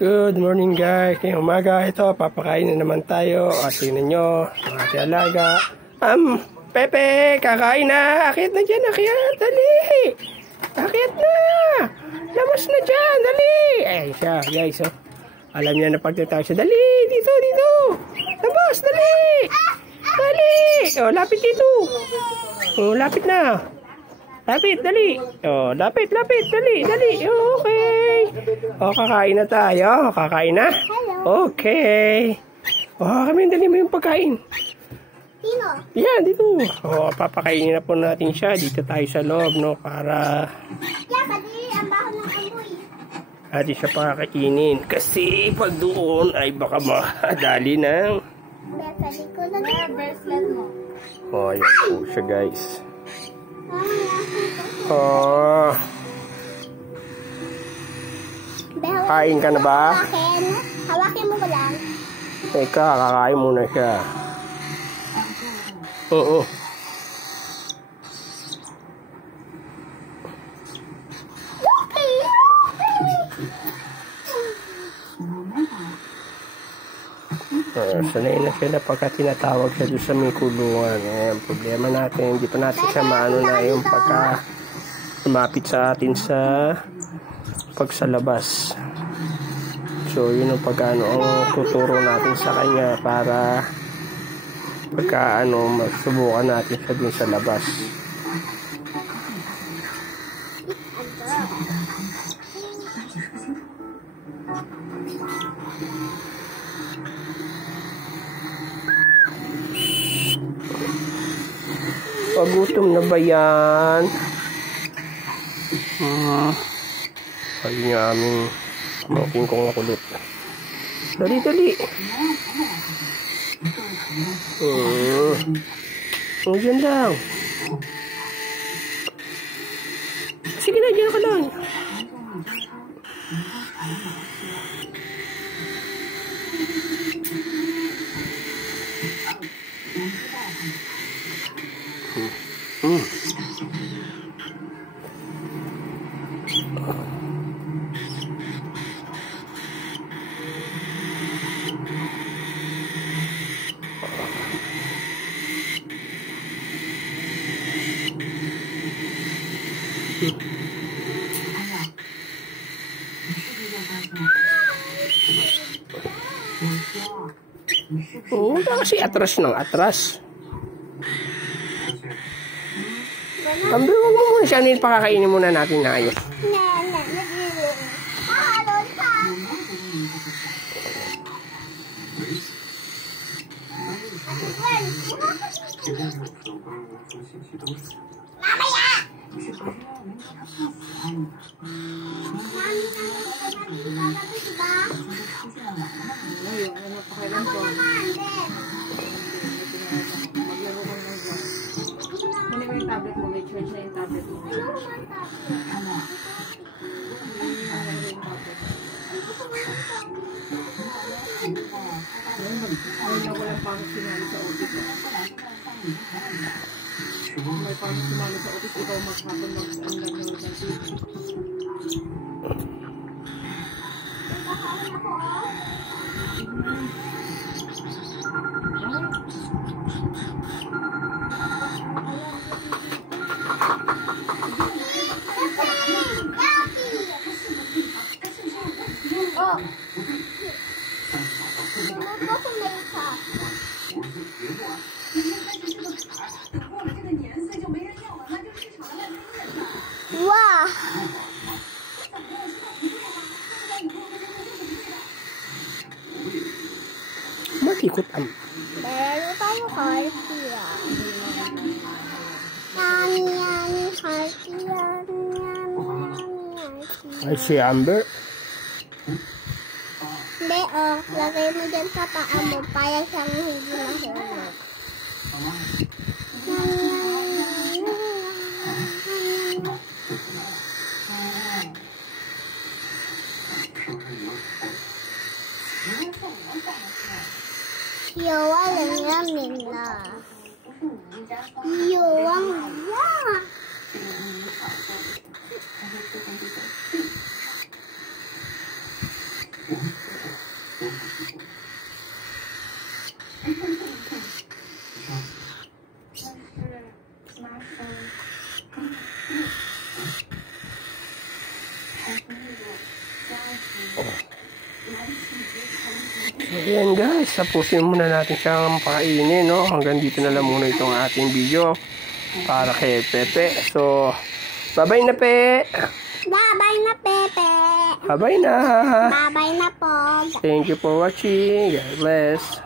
Good morning guys. Ngayong umaga ito, papakain na naman tayo. At tingnan nyo, ang ating alaga. Pepe, kakain na. Akyat na dyan, akyat. Dali. Akyat na. Lamas na dyan, dali. Ay, siya guys. Oh. Alam niya na pagtatawag siya. Dali, dito, dito. Labas, dali. Dali. Oh, lapit dito. Oh, lapit na. Lapit, dali. Oh, lapit, dali, dali. Okay. Oh, kakain na tayo. Kakain na? Okay. Oh, kami, dali mo yung pagkain. Dito? Yan, dito. Oh, papakainin na po natin siya. Dito tayo sa loob, no? Para... Yan, kadiri ang baho ng amoy. Hindi siya pakakainin. Kasi pag doon ay baka madali ng... Pwede ko na bracelet mo. Oh, yan po siya, guys. Oh. Kain ka na ba? Hawakin mo ko lang. Teka, kakain muna siya. Oo. Sanay na siya na pagka tinatawag siya doon sa may kulungan. Ayan, problema natin. Hindi pa natin siya maano na yung pagka lumapit sa atin sa pagsalabas. So, yun ang pagkano ang tuturo natin sa kanya para pagka masubukan natin siya dun sa labas. Pagutom na ba yan? Ayun nga aming smoking kong makulot. Dali, dali. Diyan lang. Sige na, diyan ka lang. Kasi atras ng atras. Ambil, huwag mo muna siya. Pakakainin muna natin na ayos. Tablet mo, may charge na yung tablet mo. Walang pang sinali sa office. May pang sinali sa office, ikaw magkakapon ng Wow! Matikot ang... Meron tayo hearty yan. Yummy, hearty yan. Ay, si Amber. Hindi, lagay mo dyan sa paa mo para siyang hindi mahulog. Yawalan yamin na. Yawang ya. Ayan guys, tapusin muna natin siyang pakainin, no? Hanggang dito na lang muna itong ating video para kay Pepe. So, bye-bye na, Pe! Bye-bye na, Pepe. Bye-bye na! Bye-bye na po. Thank you for watching. God bless.